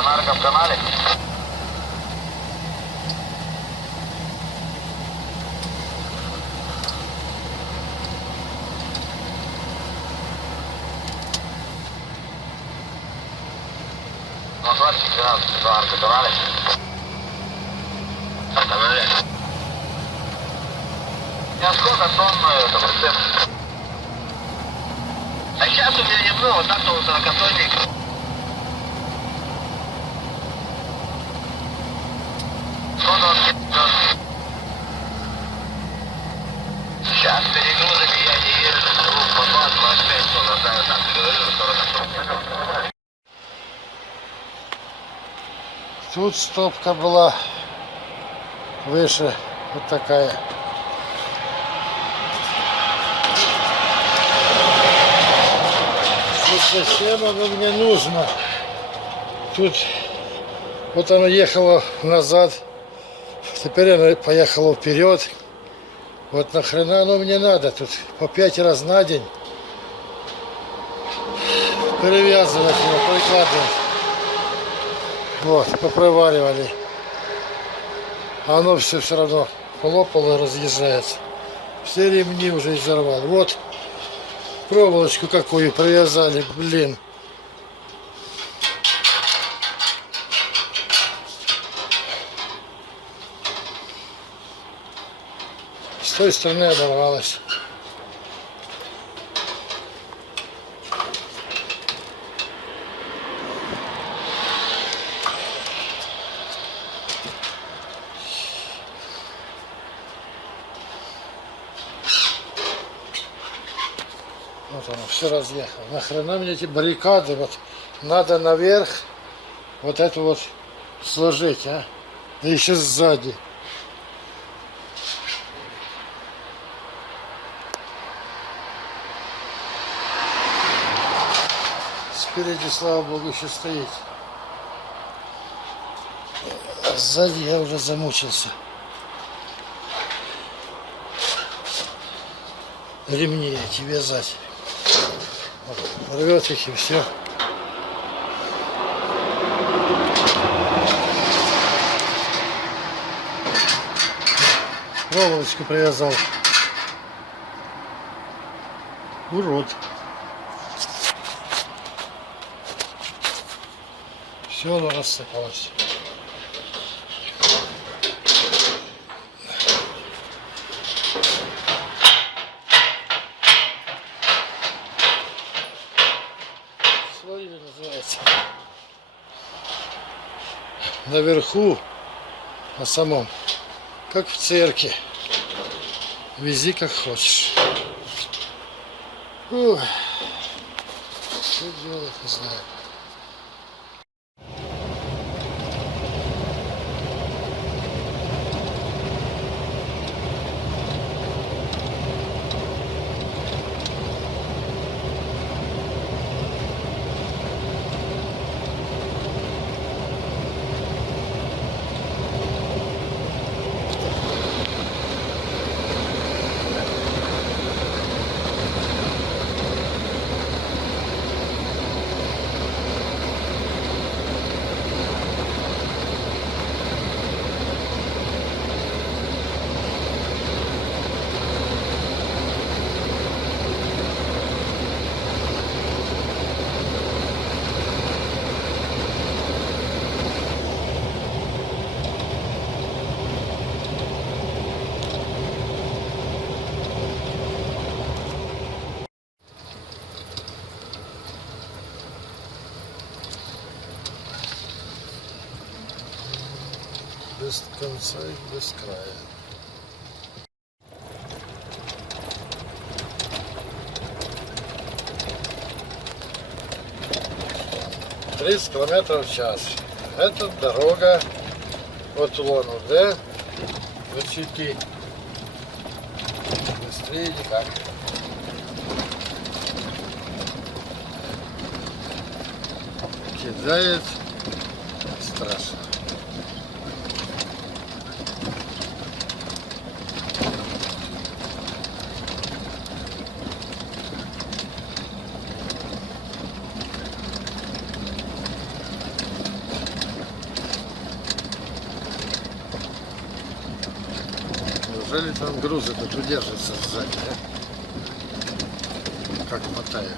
Фонарика в канале. Моторчик 12, фонарика в канале. В канале. Я сколько тонн это процент? А сейчас у меня немного, так-то он 40-тонник. Сейчас перегрузами я не езжу, по 25 тонн, да, так ты говорил, 40 тонн. Тут стопка была выше, вот такая. Тут зачем оно мне нужно? Тут вот оно ехало назад, теперь оно поехало вперед. Вот нахрена оно мне надо? Тут по 5 раз на день перевязывать его, прикладывать. Вот, попроваривали. А оно все равно полопало, разъезжается. Все ремни уже изорвал. Вот проволочку какую привязали, блин. С той стороны оборвалась. Вот оно, все разъехало. Нахрена мне эти баррикады? Вот надо наверх вот эту вот сложить, а? Да еще сзади. Спереди, слава богу, еще стоит. А сзади я уже замучился. Ремни эти вязать. Вот, рвет их и все. Проволочку привязал. Урод. Все оно рассыпалось. Слои называется. Наверху, на самом, как в церкви. Вези как хочешь. Ух. Что делать, не знаю. Без конца и без края. «30 километров в час». Это дорога от Улону Д до Читы. Быстрее никак. Кидает страшно. Неужели там грузы тут удержатся сзади, а? Как мотает.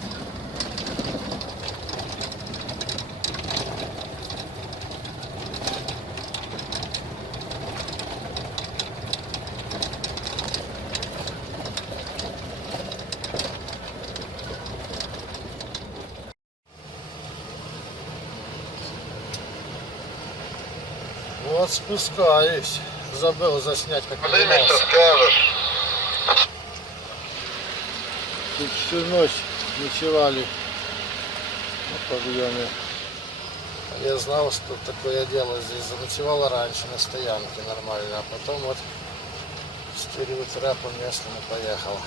Вот спускаюсь. Забыл заснять, как Ты мне что поднимался. скажешь? Тут всю ночь ночевали на подъеме. Я знал, что такое дело здесь. Заночевала раньше на стоянке нормально, а потом вот в 4 утра по местному поехал.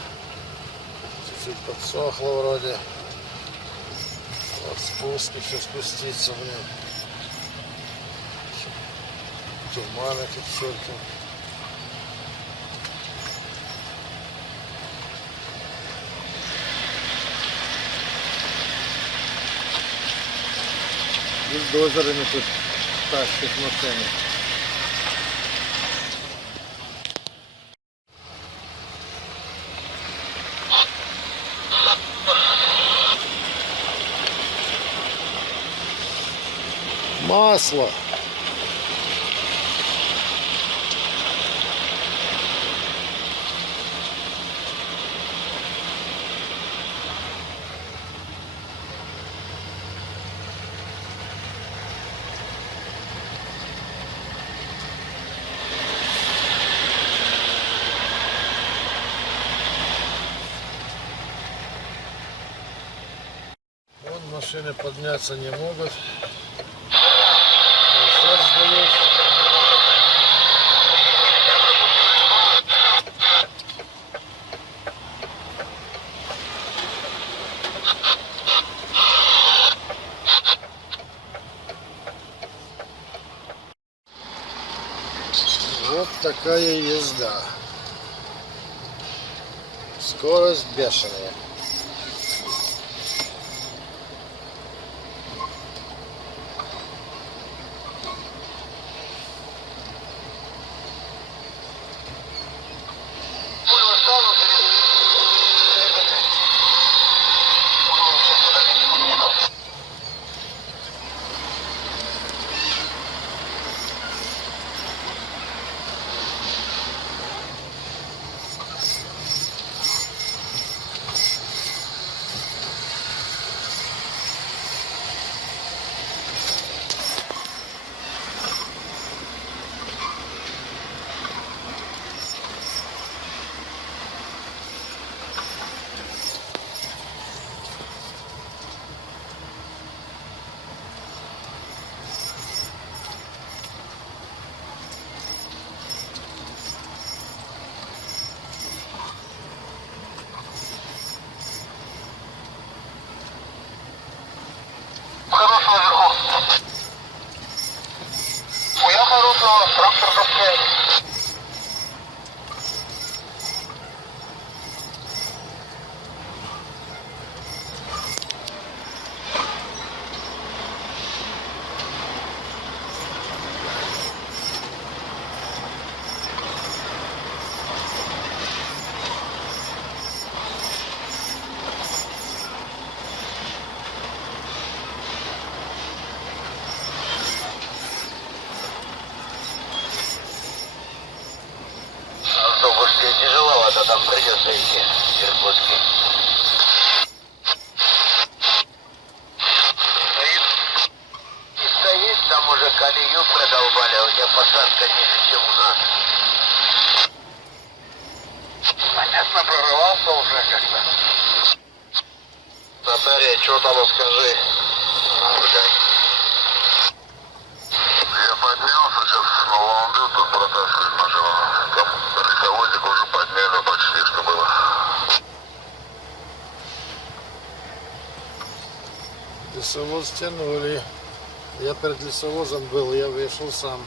Чуть-чуть подсохло вроде. Вот спуск, еще спуститься, блин. Туман эти черти. Бульдозерами тут тащат машины. Масло. Вон машины подняться не могут. Назад сдают. Вот такая езда. Скорость бешеная. Хорошего наверху. Я хорошего, трактор копняет. Автобуске тяжеловато, там придется идти. Иркутский. Стоит, там уже колею продолбали, а у тебя посадка ниже, чем у нас. Понятно, прорывался уже как-то. Наталья, что там, скажи? Я поднялся, сейчас на Лаунду тут протаскивает машину. Там лесовозик уже подняли почти, что было. Лесовоз тянули. Я перед лесовозом был, я вышел сам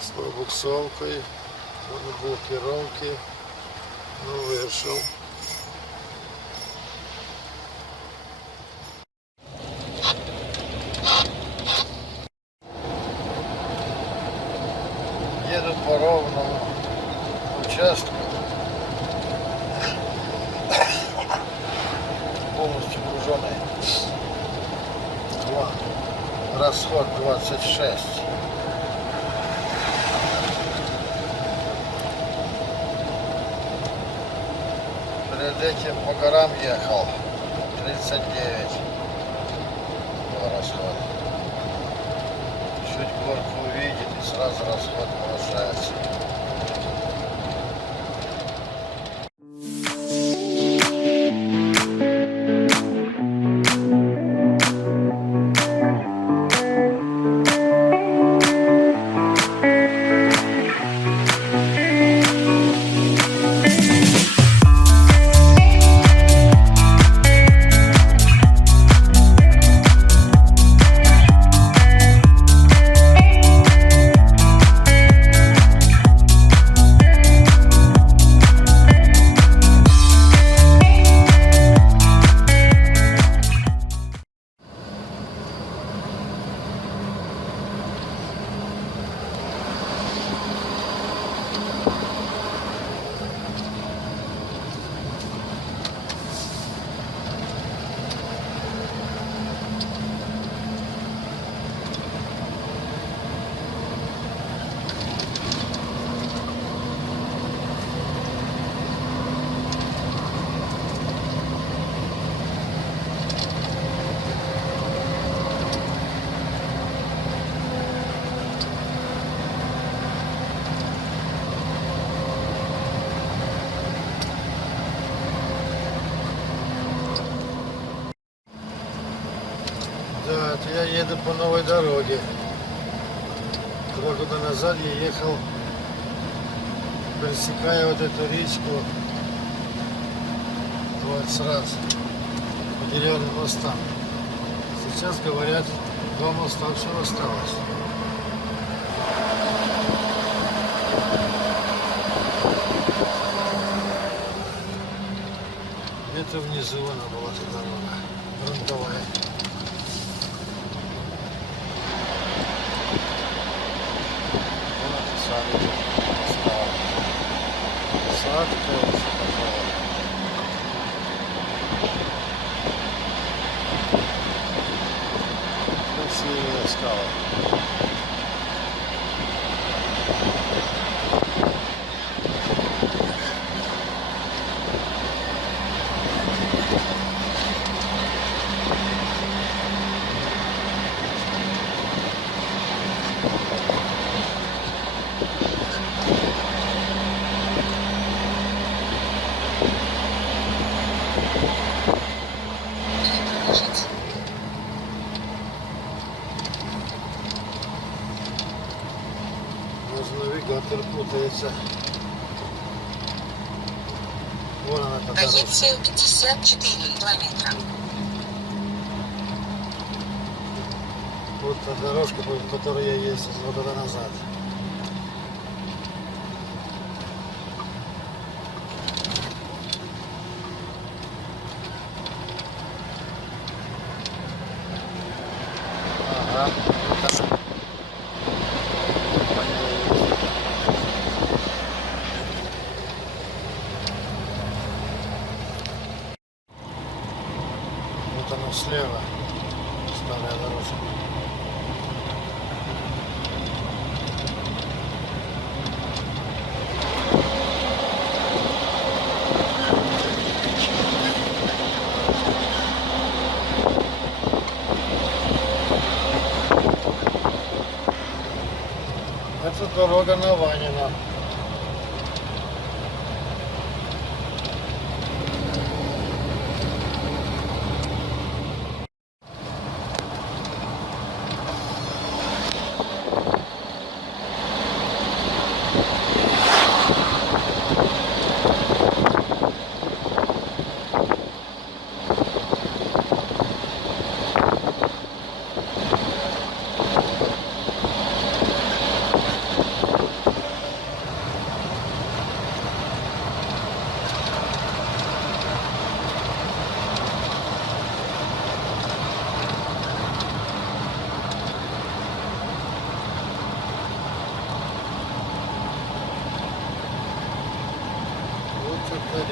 с пробуксовкой, блокировки, ну вышел. Еду по ровному. участка. Полностью груженный. Расход 26. Перед этим по горам ехал. 39 был расход. Чуть горку увидит и сразу расход повышается. Да, это я еду по новой дороге. 2 года назад я ехал, пересекая вот эту речку, вот сразу, по деревянным мостам. Сейчас говорят, 2 моста всего осталось. Это внизу она была, эта дорога, грунтовая. Сад, красивые скалы. Навигатор путается. Вон она та дорожка. Проекция 54 километра. Вот та дорожка, по которой я ездил 2 года назад. Ага, вот она. Вот оно слева, старая дорожка. Это дорога на Ванина.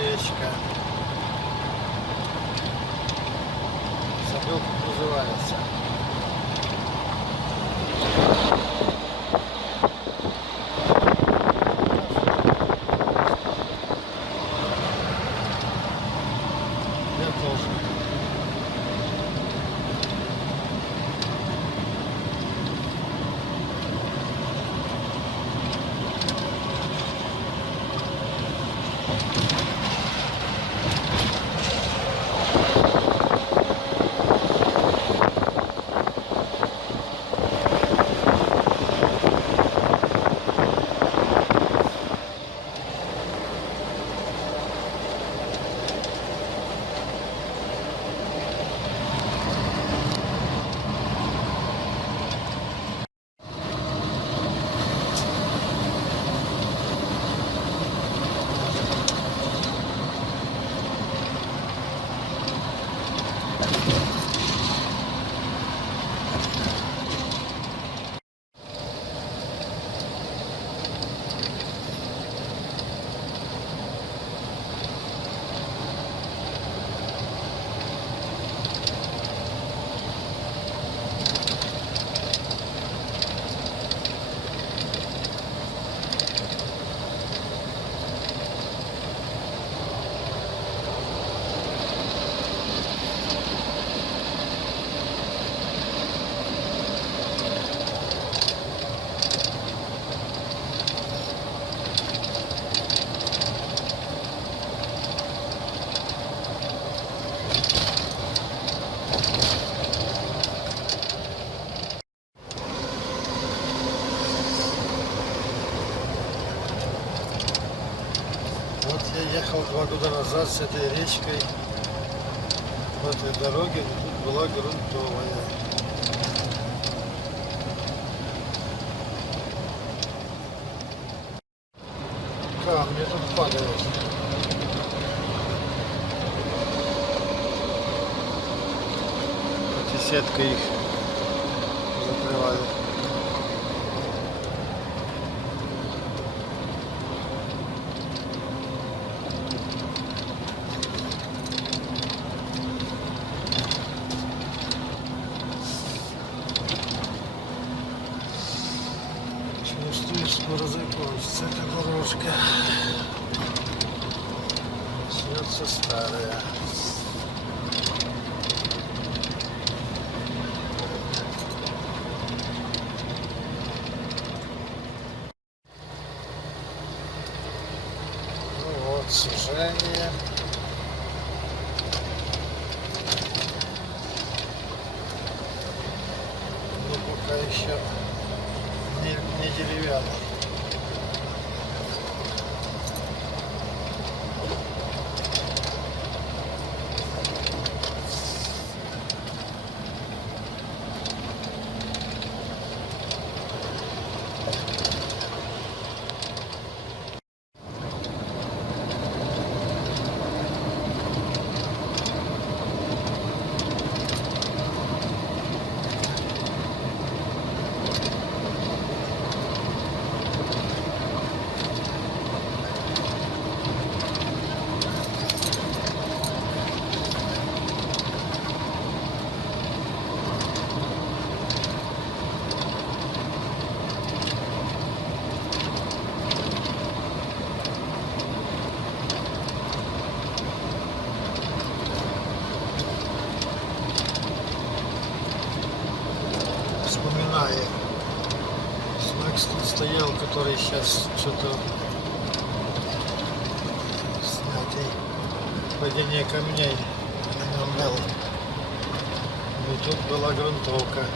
речка. Забыл, как называется. Я тоже. Вот я ехал 2 года назад с этой речкой по этой дороге, тут была грунтовая. Камни тут падают. Эти сеткой их закрывают. Чувствую, скоро закончится эта дорожка. Начнется старая. Ну вот, сужение. Но пока еще не деревянный. Вспоминаю, знак тут стоял, который сейчас что-то снятый, падение камней на нем был. И тут была грунтовка.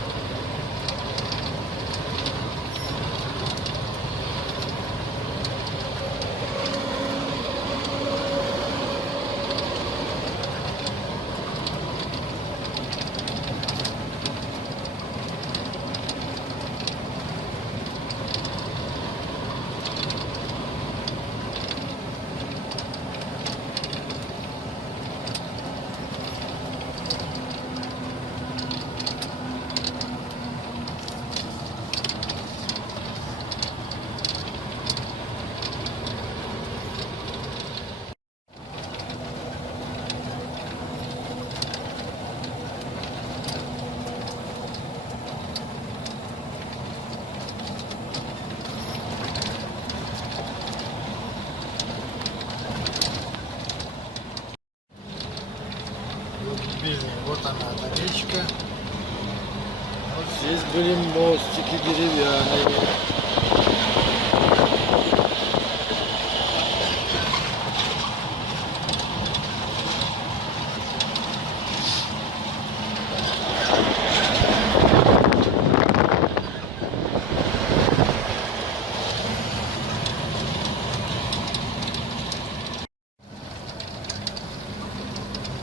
Здесь были мостики деревянные.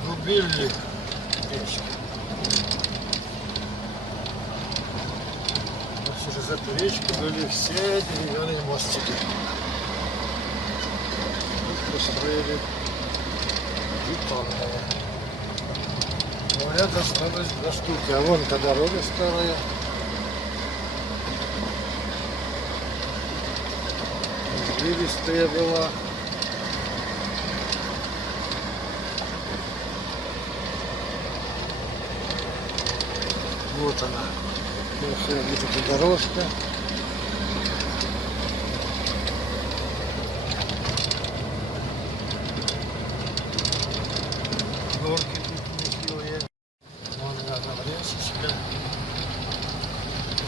Губили речку. Вот через эту речку были все деревянные мостики. Тут построили бетонные. Говорят, осталось 2 штуки. А вон та дорога старая. Извилистая была. Вот она. Большая вот эта дорожка. Горки тут нехилые. Вон рядом речечка.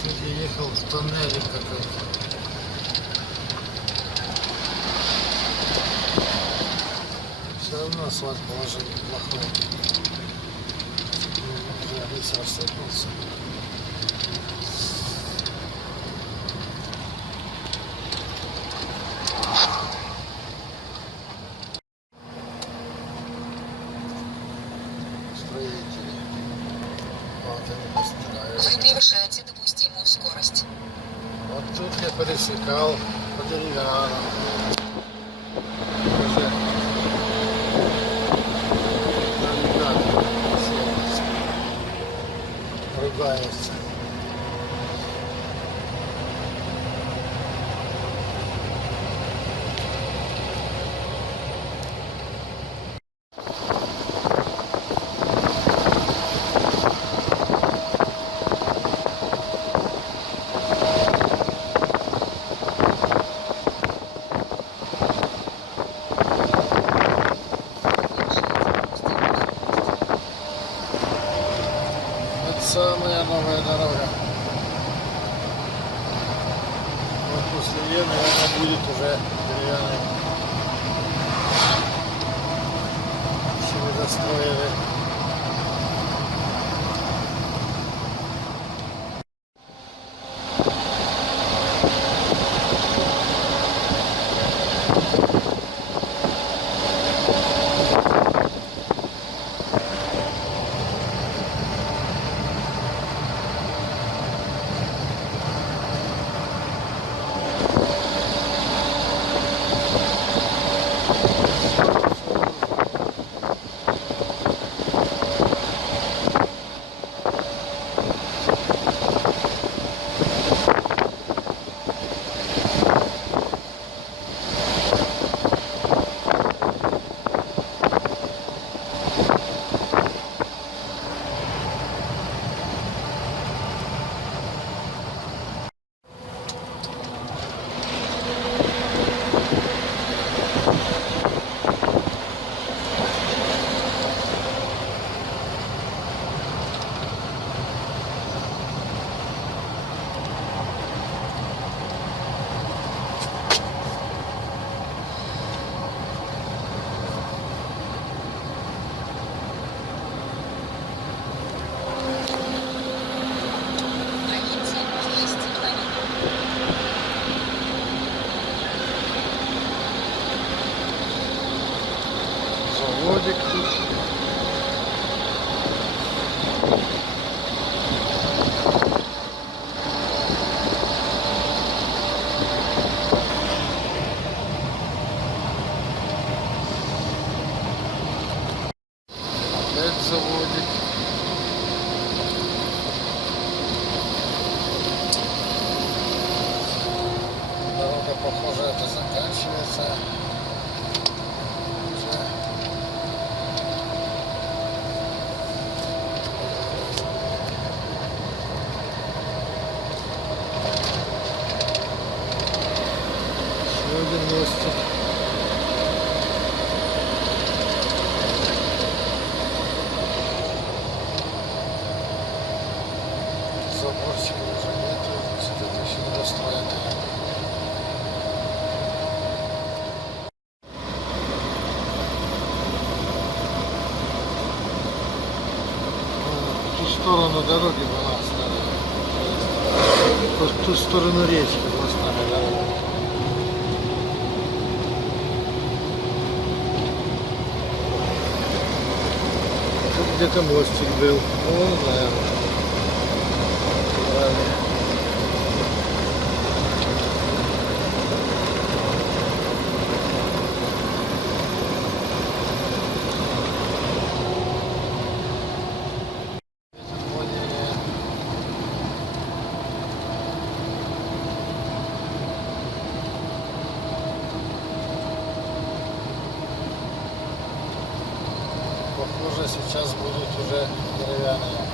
Тут я ехал в тоннеле какой-то. Все равно асфальт положили плохой. Уже весь рассыпался. Строители. Вот они построили. Вы превышаете допустимую скорость. Вот тут я пересекал по деревянам. Уже навигатор сервис ругается. Это самая новая дорога. Вот после Вены она будет уже деревянной. Еще не достроили. Проедьте 200 километров. Заводик тут. Опять заводик. Дорога, похоже, это заканчивается. Уже. Еще один мостик. заборчика уже нету, значит, это еще не достроено. В ту сторону дороги была старая. В ту сторону речки была старая дорога. Тут где-то мостик был. Ну, наверное. Далее. Похоже, сейчас будут уже деревянные.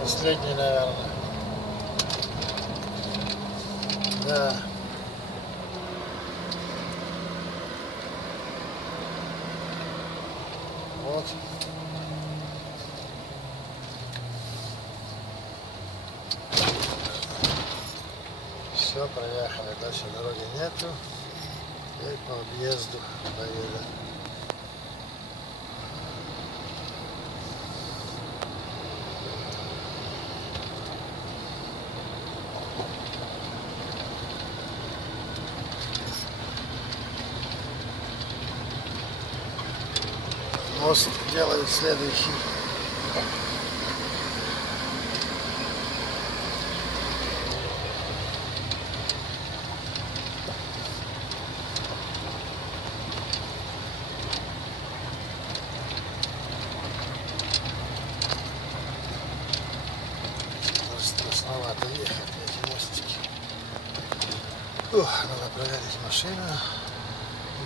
Последний, наверное. Да. Вот. Все, проехали. Дальше дороги нету. И по объезду поедем. Мост делают следующий. Страшновато ехать на эти мостики. Ох, надо проверить машину,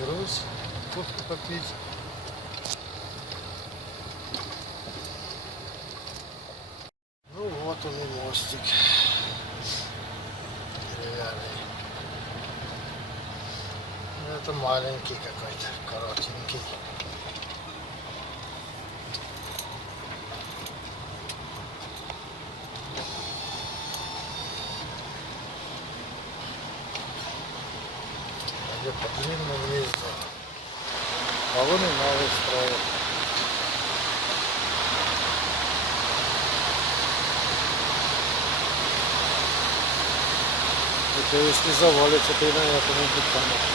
груз, кофе попить. Ну вот он и мостик деревянный. Это маленький какой-то, коротенький. Где по длинному ездил. А вон и новый строят. Это если завалится, то и на этом будет помочь.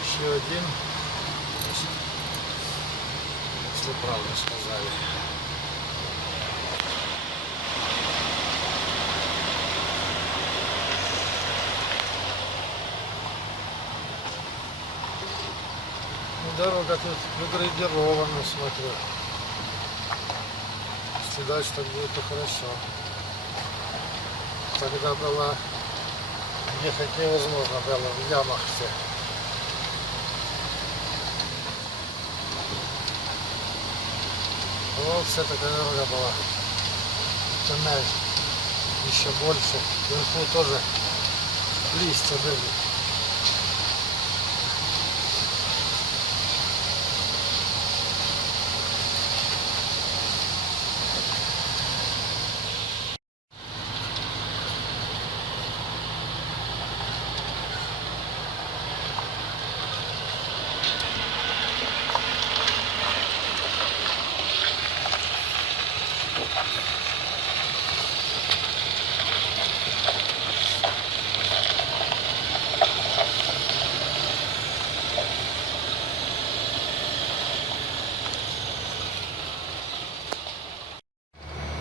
Еще один, если правду сказали. Дорога тут выградирована, смотрю. Если дальше так будет, то хорошо. Тогда было ехать невозможно, было в ямах все. Вот вся такая дорога была. Туннель еще больше. Вверху тоже листья были.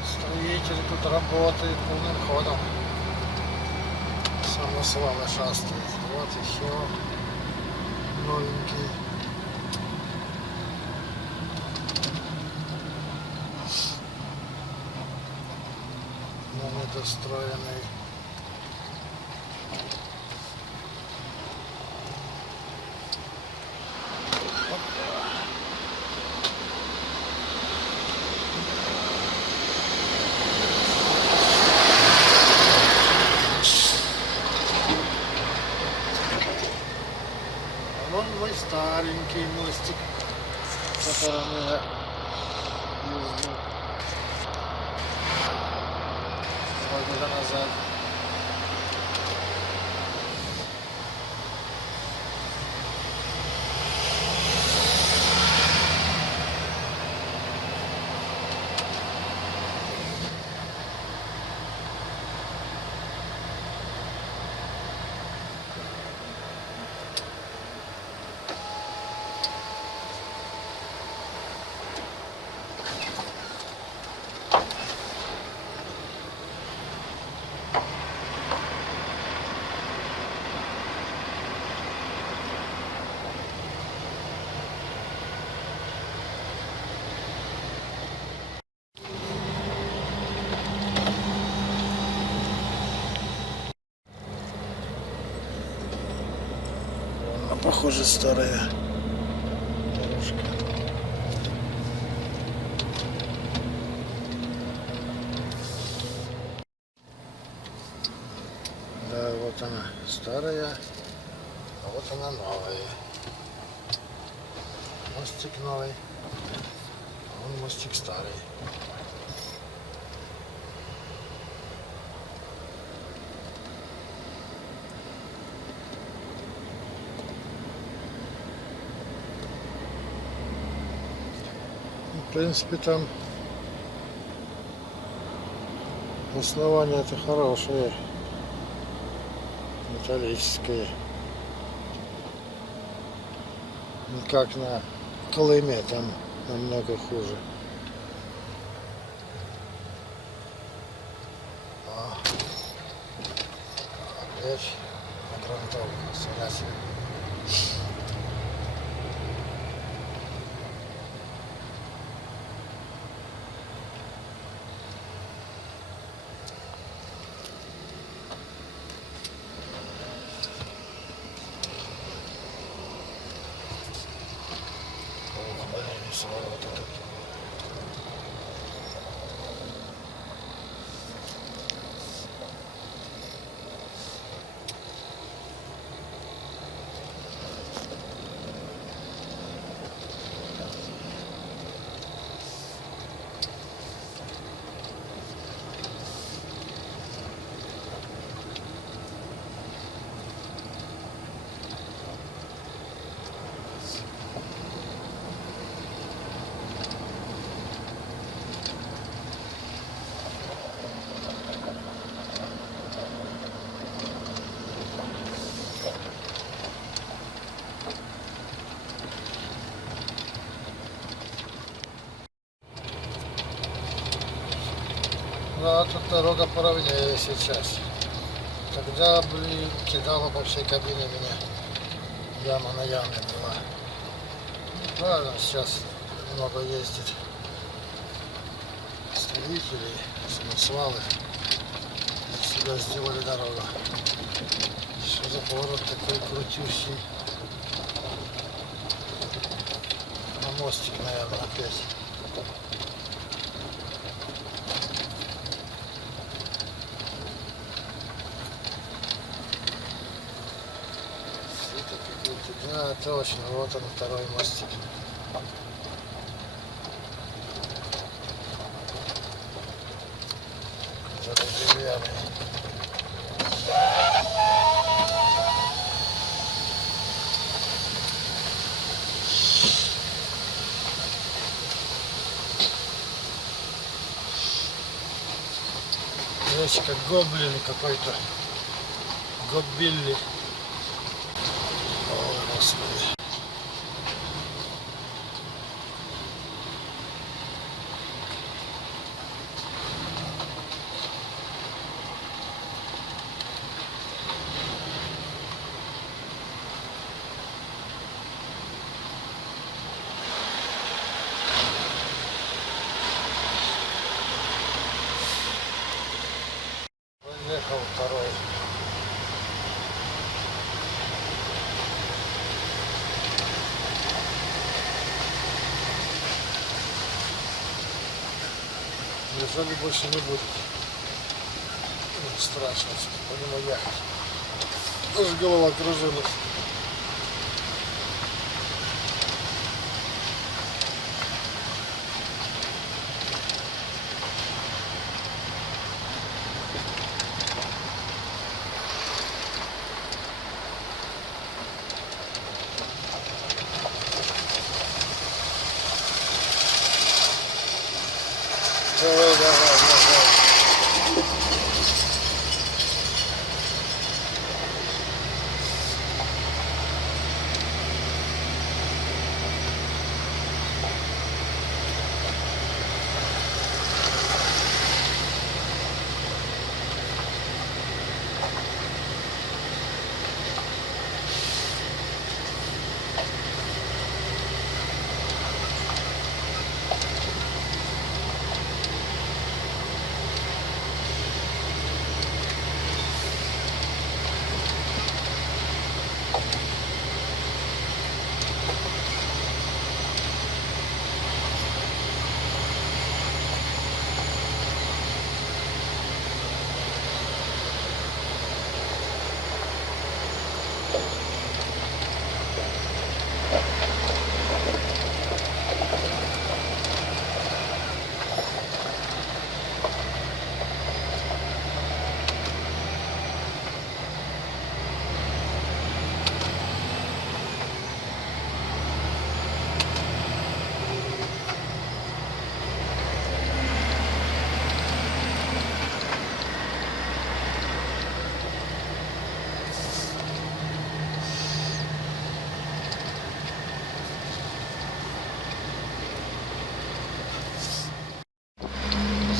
Строители тут работают полным ходом. Самосвалы шастают. Вот еще новенький. недостроенный. Вон мой старенький мостик, которым я ездил 2 года назад. Похоже, старая дорожка. Да, вот она старая, а вот она новая. Мостик новый, а он мостик старый. В принципе, там основание-то хорошее, металлическое. Не как на Колыме, там намного хуже. Опять на грунтовку связь. Вот это. Да, тут дорога поровнее сейчас. Тогда, блин, кидала по всей кабине меня. Яма на яме была. Правильно, сейчас много ездит строителей, самосвалы. Сюда сделали дорогу. Что за поворот такой крутющий? На мостик, наверное, опять. Да, точно, вот он, второй мостик. Который деревянный. Знаете, как гоблин какой-то. Гоббилли. О, Господи. Неужели больше не будет? Страшно по нему ехать. Даже голова кружилась. Давай, давай, давай.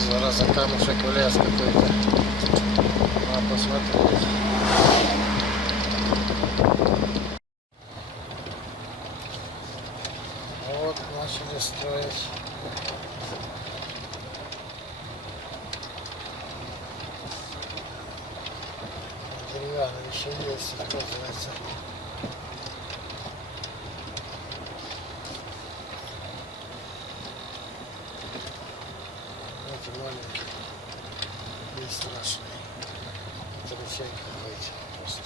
Зараз за камушек влез какой-то. Надо посмотреть. Вот, начали строить. Деревянный еще есть, оказывается. Эти маленькие и страшные. Это ручей какой-то просто.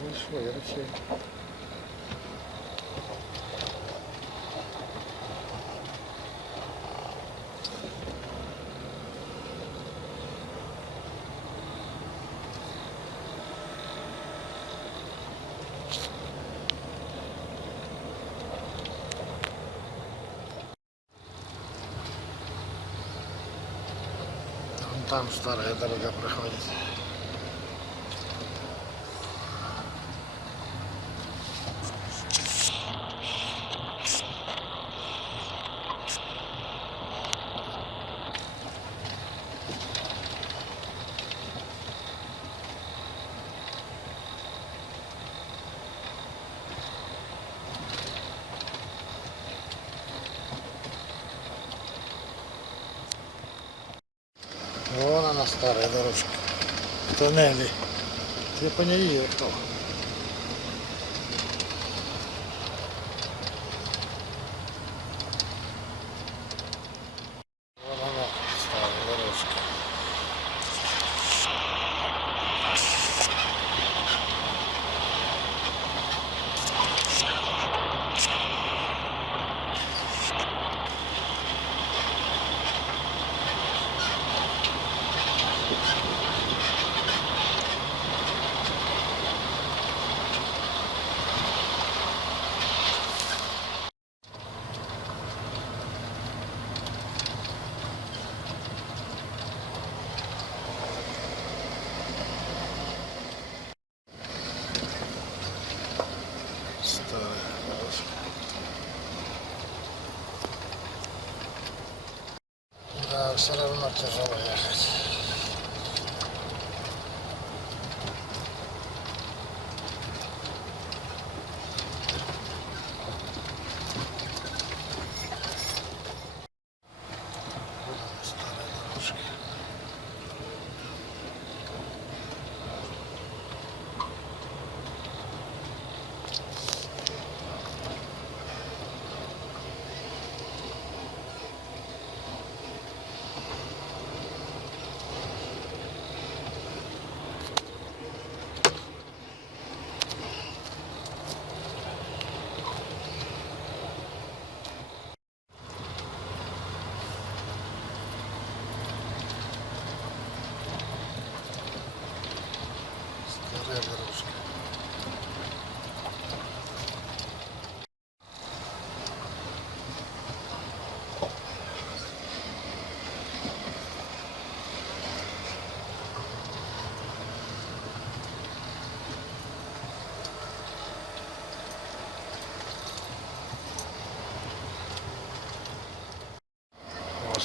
Большой ручей. Там старая дорога проходит. Вон она, старая дорожка. Тоннели. Я по ней ехал. Вон она, старая дорожка. Старая дорожка. Да, все равно тяжело ехать. Вот она, старая дорожка.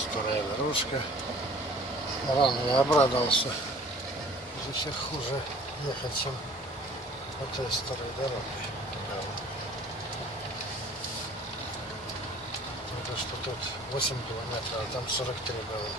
вторая дорожка. Рано я обрадовался. Здесь хуже ехать, чем по той старой дороге. Только что тут 8 километров, а там 43 было.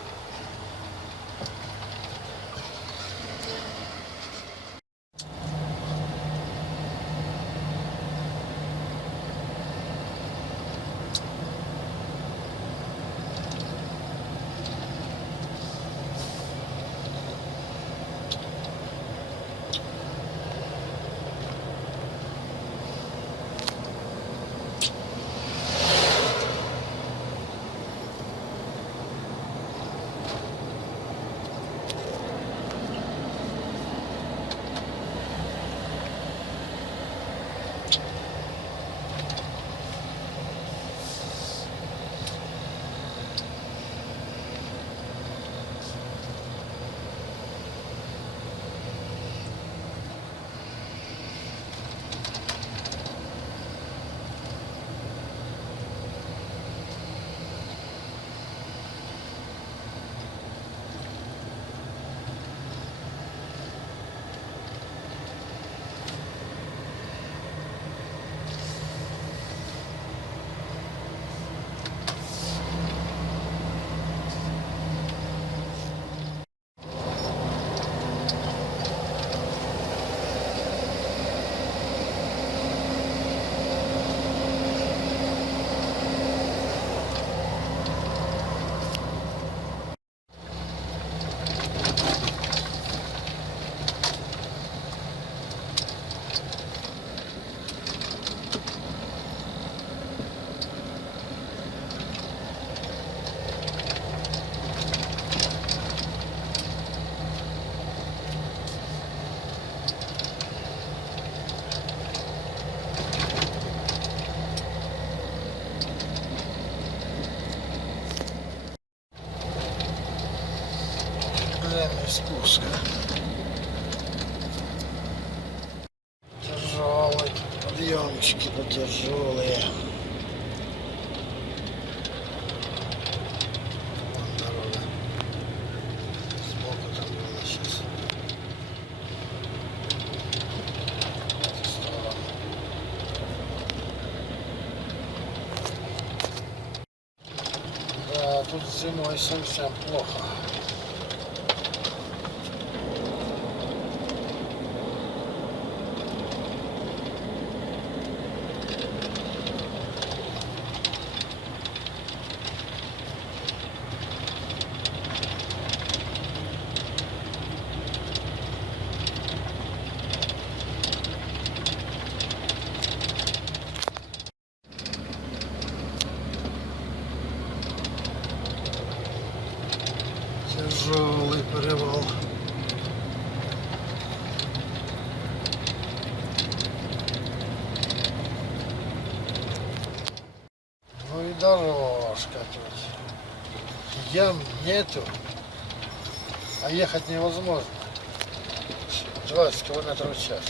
Длинный спуск. Тяжелый. Подъемчики-то тяжелые. Вон дорога. Сбоку там было сейчас. В эту сторону. Да, тут зимой совсем плохо. Тяжелый перевал. Ну и дорожка тут. Ям нету, а ехать невозможно. 20 километров в час.